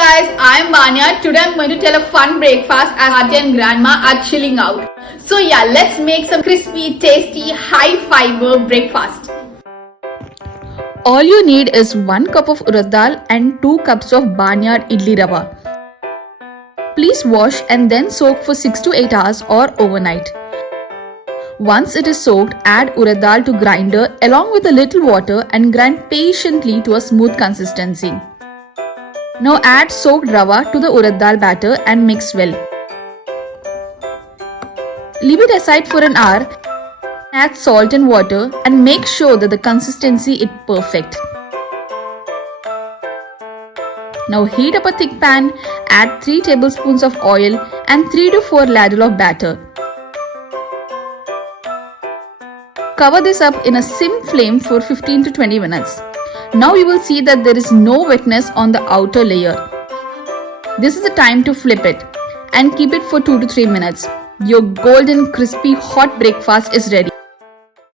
guys, I'm Barnyard. Today I'm going to tell a fun breakfast as Auntie and Grandma are chilling out. So yeah, let's make some crispy, tasty, high fiber breakfast. All you need is 1 cup of urad dal and 2 cups of Barnyard idli rava. Please wash and then soak for 6 to 8 hours or overnight. Once it is soaked, add urad dal to grinder along with a little water and grind patiently to a smooth consistency. Now add soaked rava to the urad dal batter and mix well. Leave it aside for an hour. Add salt and water and make sure that the consistency is perfect. Now heat up a thick pan, add 3 tablespoons of oil and 3 to 4 ladle of batter. Cover this up in a sim flame for 15 to 20 minutes. Now you will see that there is no wetness on the outer layer. This is the time to flip it and keep it for 2 to 3 minutes. Your golden crispy hot breakfast is ready.